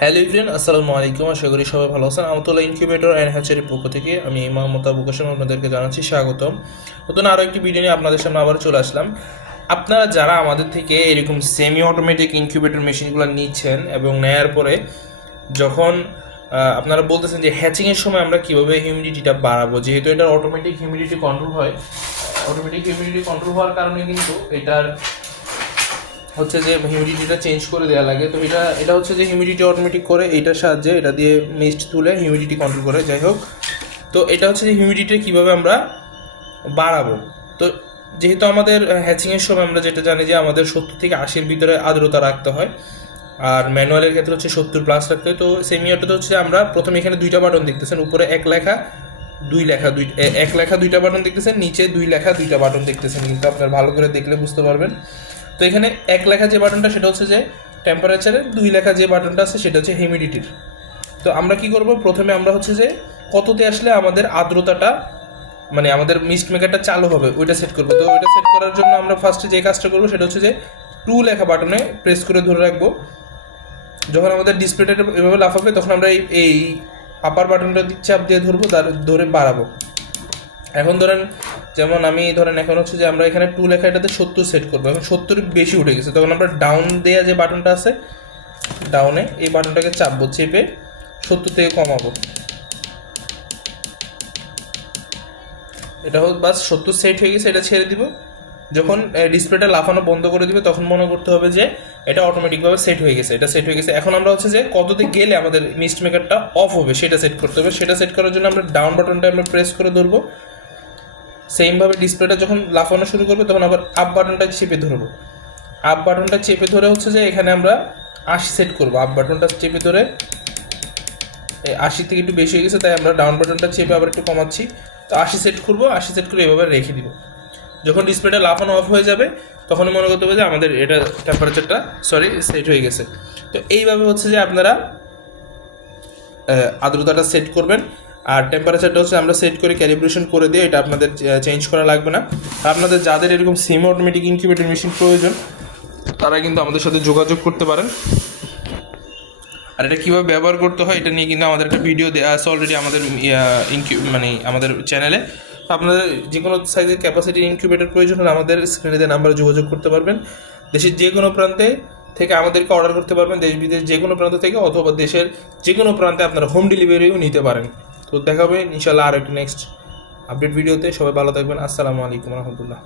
Hello everyone, আসসালামু আলাইকুম। আশা করি সবাই ভালো আছেন। আমতলা ইনকিউবেটর অ্যান্ড হ্যাচারির পক্ষ থেকে আমি মোহাম্মদ আবু কাসেম আপনাদেরকে জানাচ্ছি স্বাগতম। নতুন আরও একটি ভিডিও নিয়ে আপনাদের সামনে আবার চলে আসলাম। আপনারা যারা আমাদের থেকে এরকম সেমি অটোমেটিক ইনকিউবেটর মেশিনগুলো নিচ্ছেন এবং নেয়ার পরে যখন আপনারা বলতেছেন যে হ্যাচিংয়ের সময় আমরা কীভাবে হিউমিডিটিটা বাড়াবো, যেহেতু এটা অটোমেটিক হিউমিডিটি কন্ট্রোল হয়, অটোমেটিক হিউমিডিটি কন্ট্রোল হওয়ার কারণে কিন্তু এটার হচ্ছে যে হিউমিডিটিটা চেঞ্জ করে দেওয়া লাগে। তো এটা হচ্ছে যে হিউমিডিটি অটোমেটিক করে, এইটার সাহায্যে এটা দিয়ে মিস্ট তুলে হিউমিডিটি কন্ট্রোল করে। যাই হোক, তো এটা হচ্ছে যে হিউমিডিটি কীভাবে আমরা বাড়াবো। তো যেহেতু আমাদের হ্যাচিংয়ের সময় আমরা যেটা জানি যে আমাদের 70 থেকে 80-র ভিতরে আর্দ্রতা রাখতে হয়, আর ম্যানুয়ালের ক্ষেত্রে হচ্ছে 70+ রাখতে হয়। তো সেমি অটোতে হচ্ছে আমরা প্রথমে এখানে দুইটা বাটন দেখতেছেন, উপরে এক লেখা এক লেখা দুইটা বাটন দেখতেছেন, নিচে 2 লেখা দুইটা বাটন দেখতেছেন, কিন্তু আপনার ভালো করে দেখলে বুঝতে পারবেন। তো এখানে এক লেখা যে বাটনটা সেটা হচ্ছে যে টেম্পারেচারের, 2 লেখা যে বাটনটা আছে সেটা হচ্ছে হিউমিডিটির। তো আমরা কি করব, প্রথমে আমরা হচ্ছে যে কততে আসলে আমাদের আর্দ্রতাটা মানে আমাদের মিস্ট মেকারটা চালু হবে ওইটা সেট করবো। তো ওইটা সেট করার জন্য আমরা ফার্স্টে যে কাজটা করবো সেটা হচ্ছে যে 2 লেখা বাটনে প্রেস করে ধরে রাখবো। যখন আমাদের ডিসপ্লেটা এভাবে লাফাবে তখন আমরা এই আপার বাটনটা চাপ দিয়ে ধরে বাড়াবো। এখন ধরেন যেমন আমি এখন হচ্ছে যে আমরা এখানে 2 লেখা এটাতে 70 সেট করবো। এখন 70 বেশি উঠে গেছে, তখন আমরা ডাউন দেওয়া যে বাটনটা আছে ডাউনে এই বাটনটাকে চাপবো, চেপে 70 থেকে কমাবো। এটা হোক বাস 70 সেট হয়ে গেছে, এটা ছেড়ে দিব। যখন ডিসপ্লেটা লাফানো বন্ধ করে দিবে তখন মনে করতে হবে যে এটা অটোমেটিকভাবে সেট হয়ে গেছে, এটা সেট হয়ে গেছে। এখন আমরা হচ্ছে যে কততে গেলে আমাদের মিস্ট মেকারটা অফ হবে সেটা সেট করতে হবে। সেটা সেট করার জন্য আমরা ডাউন বাটনটা আমরা প্রেস করে ধরবো। সেমভাবে ডিসপ্লেটা যখন লাফানো শুরু করবে তখন আবার আপ বাটনটা চেপে ধরবো। আপ বাটনটা চেপে ধরে হচ্ছে যে এখানে আমরা 80 সেট করবো। আপ বাটনটা চেপে ধরে 80 থেকে একটু বেশি হয়ে গেছে, তাই আমরা ডাউন বাটনটা চেপে আবার একটু কমাচ্ছি। তো 80 সেট করবো, 80 সেট করে এভাবে রেখে দিব। যখন ডিসপ্লেটা লাফানো অফ হয়ে যাবে তখনই মনে করতে হবে যে আমাদের এটা টেম্পারেচারটা সেট হয়ে গেছে। তো এইভাবে হচ্ছে যে আপনারা আর্দ্রতাটা সেট করবেন। আর টেম্পারেচারটা হচ্ছে আমরা সেট করে ক্যালিব্রেশন করে দিয়ে এটা আপনাদের চেঞ্জ করা লাগবে না। আপনাদের যাদের এরকম সেমি অটোমেটিক ইনকিউবেটর মেশিন প্রয়োজন তারা কিন্তু আমাদের সাথে যোগাযোগ করতে পারেন। আর এটা কীভাবে ব্যবহার করতে হয় এটা নিয়ে কিন্তু আমাদের একটা ভিডিও দেওয়া আছে অলরেডি আমাদের আমাদের চ্যানেলে। আপনাদের যে কোনো সাইজের ক্যাপাসিটি ইনকিউবেটর প্রয়োজন হলে আমাদের স্ক্রিনে দেওয়া নাম্বারে যোগাযোগ করতে পারবেন। দেশের যে কোনো প্রান্তে থেকে আমাদেরকে অর্ডার করতে পারবেন, দেশ বিদেশ যে কোনো প্রান্ত থেকে, অথবা দেশের যে কোনো প্রান্তে আপনারা হোম ডেলিভারিও নিতে পারেন। তো দেখা হবে ইনশাল্লাহ আর একটি নেক্সট আপডেট ভিডিওতে। সবাই ভালো থাকবেন। আসসালামু আলাইকুম রহমতুল্লাহ।